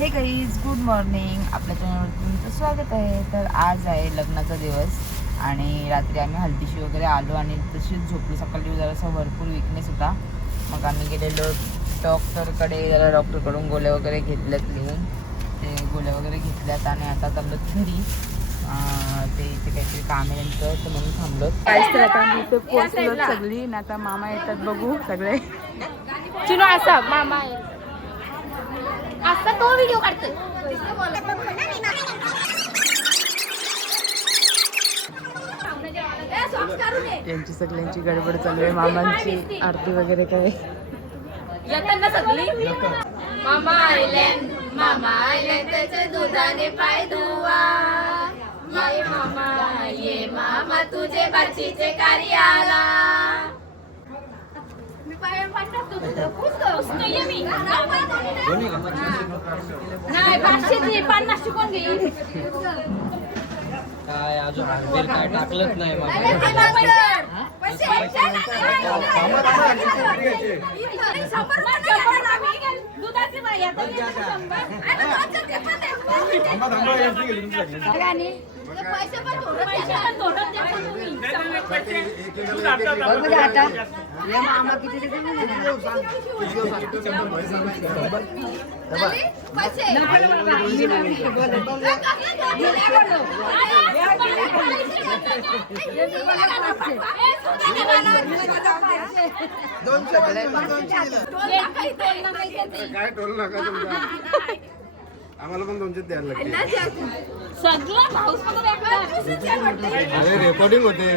हे guys good morning. आपल्या चॅनलवर तुमचं स्वागत आहे. तर आज आहे लग्नाचा दिवस आणि रात्री आम्ही हल्दीशी वगैरे आलो आणि तशीच झोपलो. सकाळी जरासा भरपूर विकनेस होता. मग आम्ही गेलेलो डॉक्टरकडे. जरा डॉक्टरकडून गोळ्या वगैरे घेतल्यात लिहून. ते गोळ्या वगैरे घेतल्यात आणि आता चाललो घरी. ते इथे काहीतरी काम आहे त्यांचं, तर म्हणून थांबलो. काहीच तर आता मी इथे पोहोचलो सगळी ना. आता मामा येतात बघू सगळे. चिनो असा मामा आहे. आता तो व्हिडिओ काढतोय. यांची सगळ्यांची गडबड चालू आहे. मामांची आरती वगैरे काय येताना सगळी मामा आयले त्याचे दुधाने पाय धुवा. ये मामा तुझे बाचीचे कार्य आला. नाही 500ची 50 कोण घेईल. काय अजून हॉस्पिटल काय टाकलंच नाही मामा किती काय टोल नका तुमचा. आम्हाला पण 200 द्यायला लागते. सगळं पाऊस अरे रेकॉर्डिंग होते.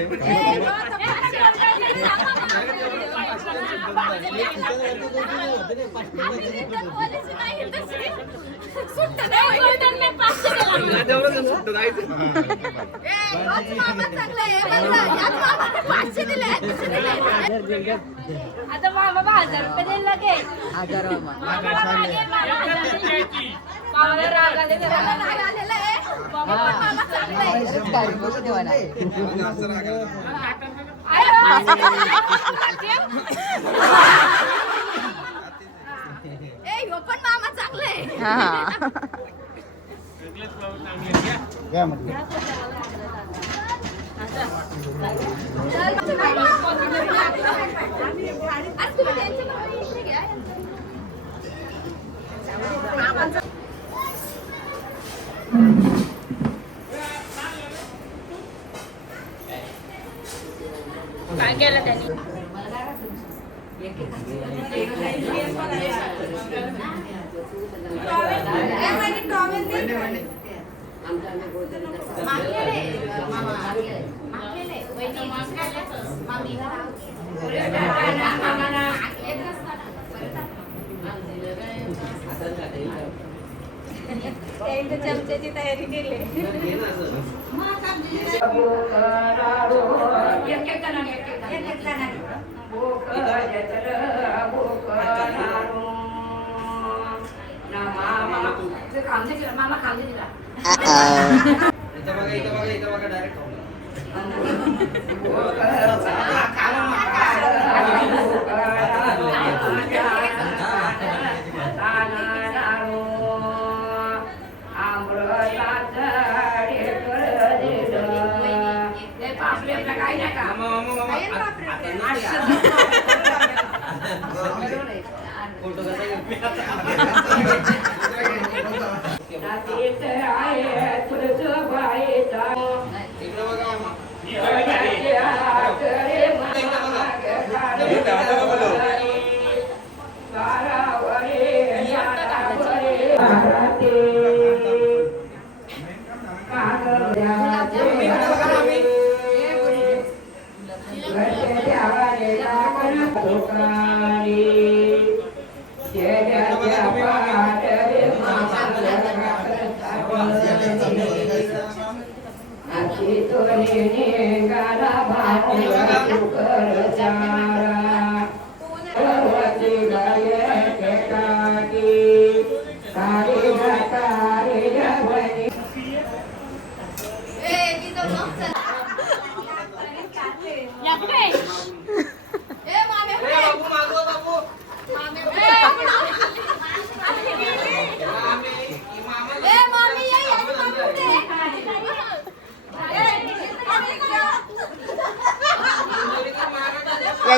आता मामा 1000 रुपये दिले लगे. 1000 मामाला राग आले जरा. राग आलेला आहे. मामा चांगले पण मामा चांगले. काय केलं त्यांनी. चमच्याची तयारी केली. मामा खाली दिला. डायरेक्ट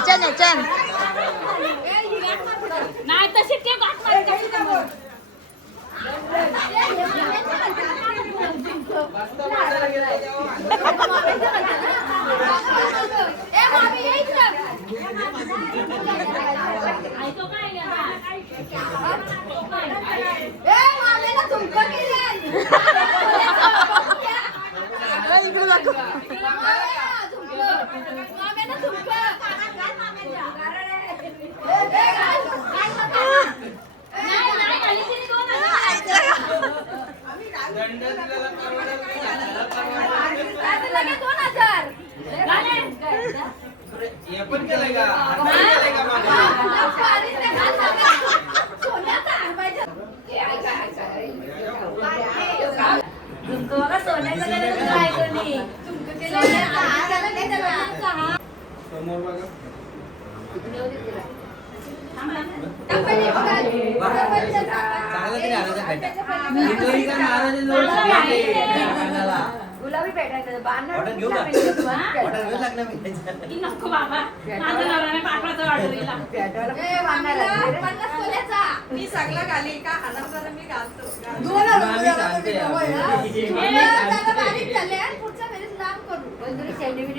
याच्यान नाही तशी ते गाठ मारी कशी ते बोल. ऐकतो काय हे पण केलंय का? आपण केलंय का मागे? समोर बघा. चांगलं तरी आलं तर भेटा. इथोरी का महाराजांजवळ कानाला. गुलाबी भेटायचं ऑर्डर घेऊ का? ऑर्डर घेऊ लागणार मी. की नको बाबा माझं नवऱ्याने पाठवायचं ऑर्डरीला. मी सगळं घालील का हजार मी घालतो आम्ही सांगते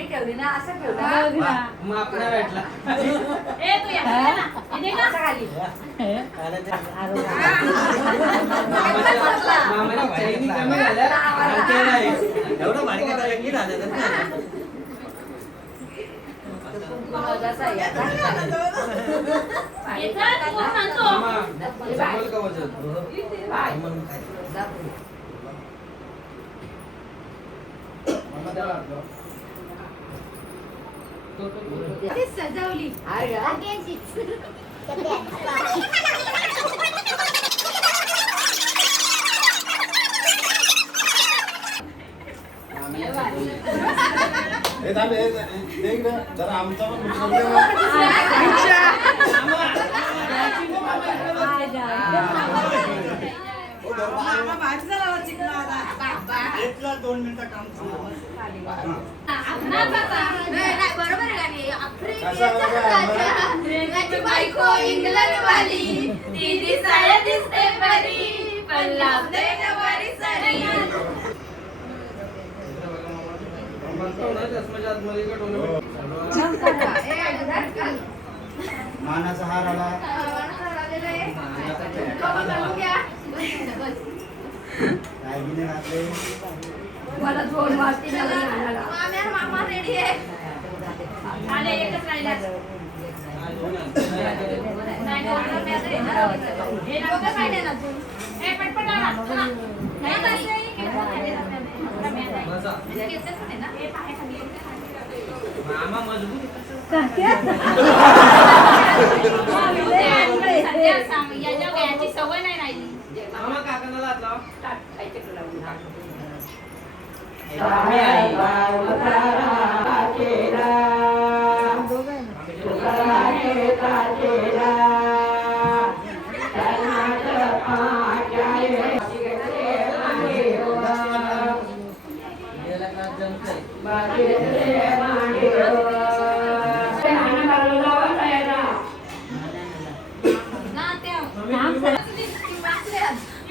ठेवली ना असं ठेवलं मग आपला भेटला. ए तू या ना इथे का खाली मामाला चैनी कमी झाल्या आणि ते नाही. एवढं भारी काय झालं की राहतं ना. येतात कोण सांगतो मामा, समोर का वजन? सजवली हे थांब, हे इकडे जरा आमचा पण दोन मिनिटं काम बरोबर बायको इंग्लंड वाली ती दिसायला दिसते बरी पण लावते नवारी साडी मानाचा हार आला. काय बी नाही घातले. मला जोड वाटते मामा रेडी आहे आले एकच राहिला ए पटपट आला नाही मामा मजबूत. याची सवय नाही राहिली मामा काकांना लात लाव.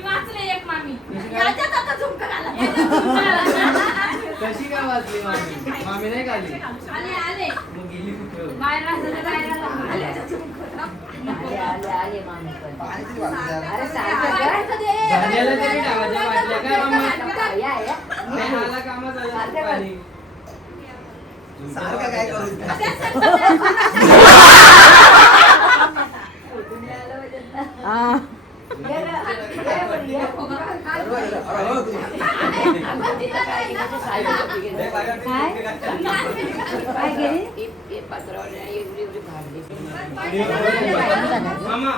वाचले एक मामी कशी काय वाचली मामी? मामी नाही खाली. आले आले मग गेली कुठं? बाहेर राहते बाहेर भाज्याला तरी टाकायच्या वाटल्या काय मामा? नाही आला कामात आला खाली. सारखं काय करू? मामा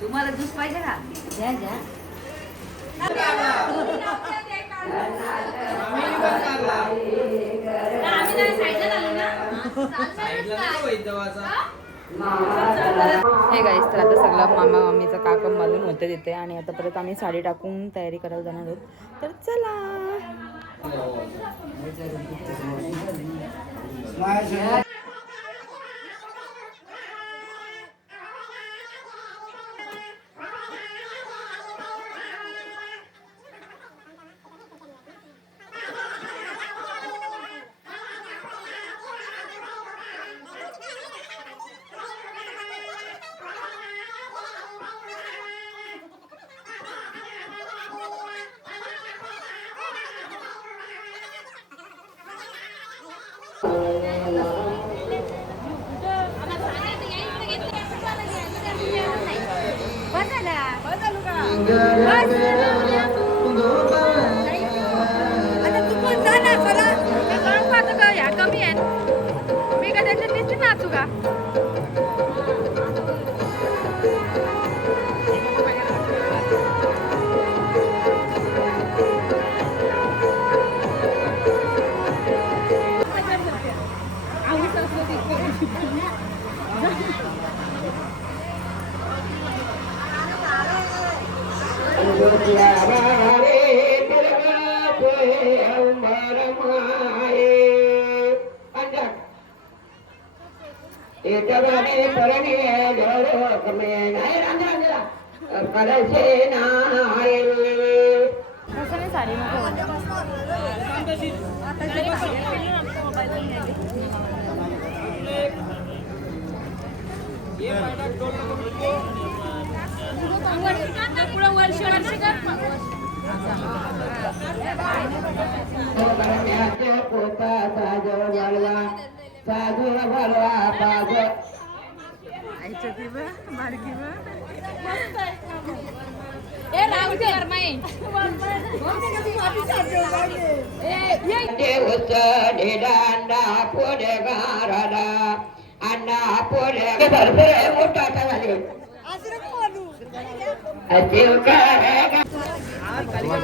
तुम्हाला ज्यूस पाहिजे का घ्या घ्या साईडला नको वैद्यवाचा. हे गाईस, तर आता सगळं मामा मामीचं काकम बांधून होतं तिथे आणि आता परत आम्ही साडी टाकून तयारी करायला जाणार आहोत. तर चला.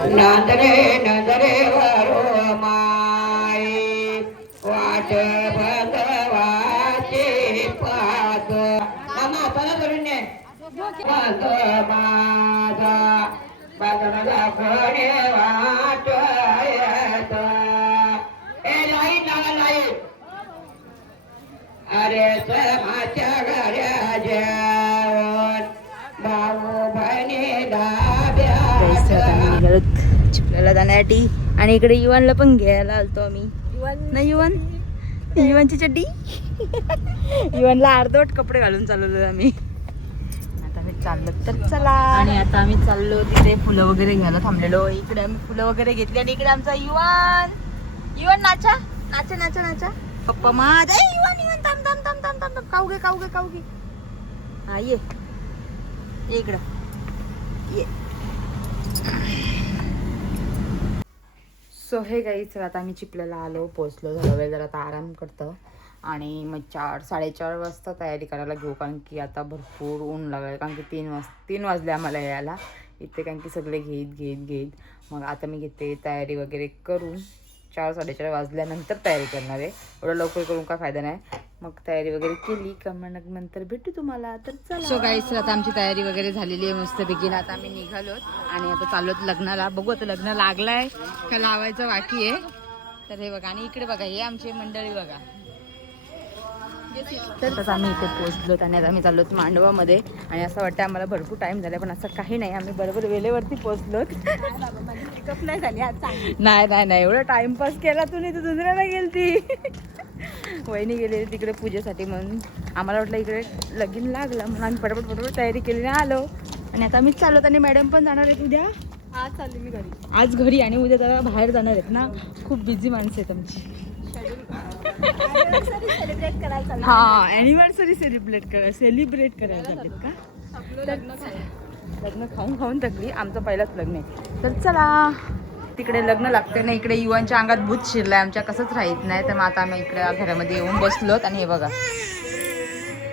नंदरे नंदरे वरो माय वाट बंदवाचे पात मामा चला करून ने पात माझा बदला कोणे वाट येत ए लाईट लागा लाईट अरे समाच्या घऱ्या जेवण भाऊ बहिणी चिपल्याला जाण्यासाठी आणि इकडे युवानला पण घ्यायला आलतो आम्ही. नाही युवानची चड्डी युवानला अर्धवट कपडे घालून चालवलो आम्ही. आता आम्ही चाललो तर चला. आणि आता आम्ही चाललो तिथे फुलं वगैरे घ्यायला थांबलेलो. इकडे आम्ही फुलं वगैरे घेतली आणि इकडे आमचा युवान नाचा नाचा नाचा नाचा पप्पा माझा युवान थांब थांब थांब थांब थांब काऊ घे हा ये इकडं ये. सो हे गाईच, आता आम्ही चिपल्याला आलो, पोचलो, थोडा वेळ जरा आता आराम करतो आणि मग 4-4:30 वाजता तयारी करायला घेऊ, कारण की आता भरपूर ऊन लागलं. कारण की 3 वाजले आम्हाला यायला इथे, कारण की सगळे घेत मग आता मी घेते तयारी वगैरे करून 4-4:30 वाजल्यानंतर तयारी करणार आहे. एवढं लवकर करून काय फायदा नाही. मग तयारी वगैरे केली का मग नंतर भेटू तुम्हाला. तर चला. सो गाईस, आता आमची तयारी वगैरे झालेली आहे मस्तपैकी. आता आम्ही निघालोत आणि आता चाललोत लग्नाला. बघू आता लग्न लागलाय का लावायचं बाकी आहे. तर हे बघा, आणि इकडे बघा, हे आमची मंडळी बघा. तर आम्ही इथे पोहोचलोत आणि आता आम्ही चाललोत मांडवामध्ये. आणि असं वाटतं आम्हाला भरपूर टाइम झाला, पण असं काही नाही, आम्ही बरोबर वेळेवरती पोहोचलोत. नाही झाली आज. नाही एवढं टाइमपास केला तू, नाही तर दुसऱ्याला गेलती. वहिनी गेले तिकडे पूजेसाठी, म्हणून आम्हाला वाटलं इकडे लगीन लागलं, म्हणून आम्ही पटपट तयारी केली आणि आलो. आणि आता आम्हीच चाललो. आणि मॅडम पण जाणार आहेत उद्या. आज चालली मी घरी. आज घरी आणि उद्या जरा बाहेर जाणार आहेत ना. खूप बिझी माणसं आहेत आमची. हा, ॲनिव्हर्सरी सेलिब्रेट करायला झालेत का. लग्न खाऊन थकली. आमचं पहिलंच लग्न आहे. तर चला, तिकडे लग्न लागते ना. इकडे युवांच्या अंगात भूत शिरलाय आमच्या, कसंच राहत नाही. तर मग आता आम्ही इकडे घरामध्ये येऊन बसलोत. आणि हे बघा,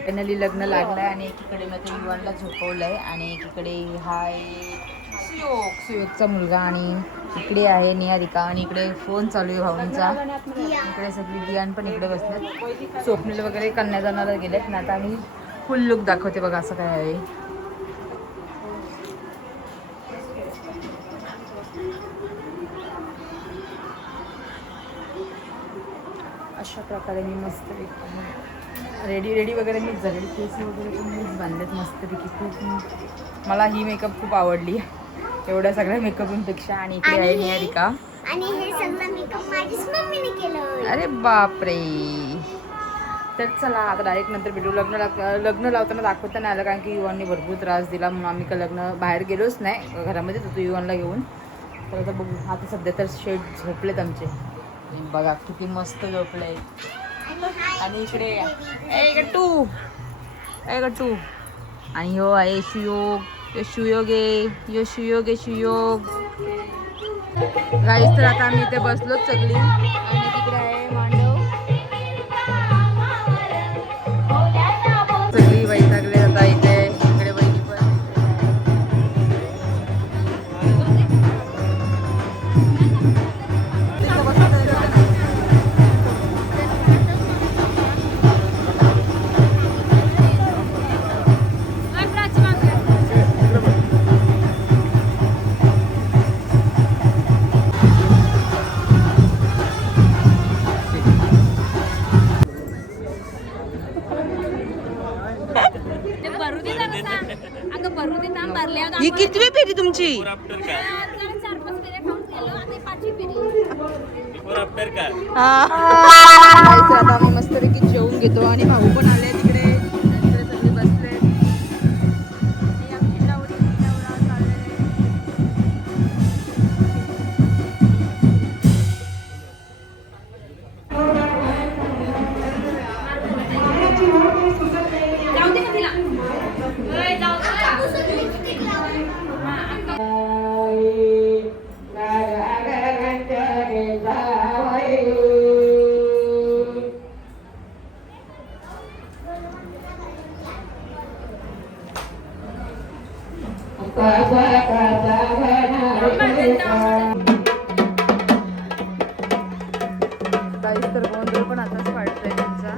फायनली लग्न लागलंय. आणि एकीकडे मग ते युवानला झोपवलंय आणि एकीकडे हा सुयोगचा मुलगा, आणि इकडे आहे निहारिका, आणि इकडे फोन चालू आहे भाऊंचा. इकडे सगळी दियान पण इकडे बसल्यात. स्वप्नील वगैरे कन्यादानाला गेलेत ना. आता आम्ही फुल लुक दाखवते बघा असं काय आहे. अशा प्रकारे मी मस्त रेडी वगैरे मीच झालेली, केस वगैरे पण मीच बांधलेत मस्तपैकी. खूप मला ही मेकअप खूप आवडली एवढ्या सगळ्या मेकअपपेक्षा. आणि इकडे आहे निहारिका. आणि हे सगळं मेकअप माझीच मम्मीने केलं. अरे बापरे. तर चला आता डायरेक्ट नंतर भेटू. लग्न लावताना दाखवता नाही आलं कारण की युवांनी भरपूर त्रास दिला म्हणून आम्ही का लग्न बाहेर गेलोच नाही, घरामध्येच होतो युवांना घेऊन. तर आता बघू. आता सध्या तर शेड झोपलेत आमचे बघा किती मस्त झोपले. आणि इकडे गट्टू आणि हो आहे सुयोग गाईस. तर आता आम्ही इथे बसलोच सगळी आणि तिकडे आहे मांडव. सगळी वैतागले आता इथे. इकडे बहिणी पण ही कितवी फेरी तुमची? आता आम्ही मस्तपैकी जेवून घेतो आणि भाऊ पण आले तिकडे सगळे बसले. तर गोंधळ पण आताच वाढतोय त्यांचा.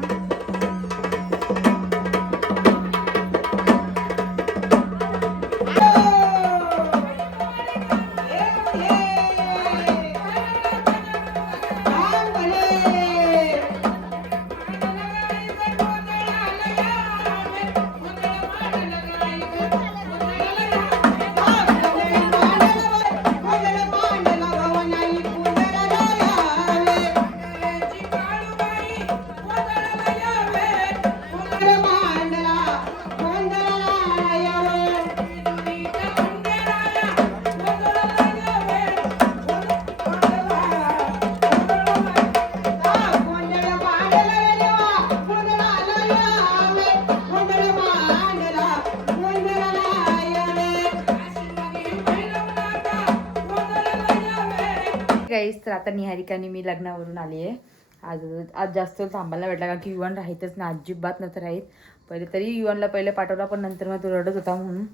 गाईस तर आता निहारिकाने मी लग्नावरून आली आहे. आज जास्त थांबायला भेटला कारण की युवान राहतच नाही, अजिबात नव्हतं राहीत. पहिले तरी युवानला पहिले पाठवला पण नंतर मग तो रडत होता म्हणून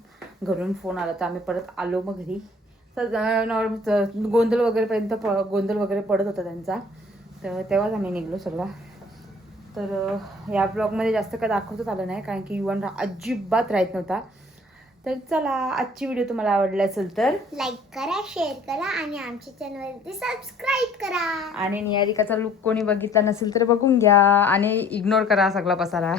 घरून फोन आला तर आम्ही परत आलो. मग घरी तर नॉर्मल गोंधळ वगैरे पडत होता त्यांचा, तर तेव्हाच आम्ही निघलो सगळा. तर या ब्लॉगमध्ये जास्त काय दाखवतच आलं नाही कारण की युवान अजिबात राहत नव्हता. तर चला आजची व्हिडिओ तुम्हाला आवडली असेल तर लाईक करा, शेअर करा आणि आमच्या चॅनलवरती सबस्क्राईब करा. आणि निहारिकाचा लुक कोणी बघितला नसेल तर बघून घ्या आणि इग्नोर करा सगळा पसारा.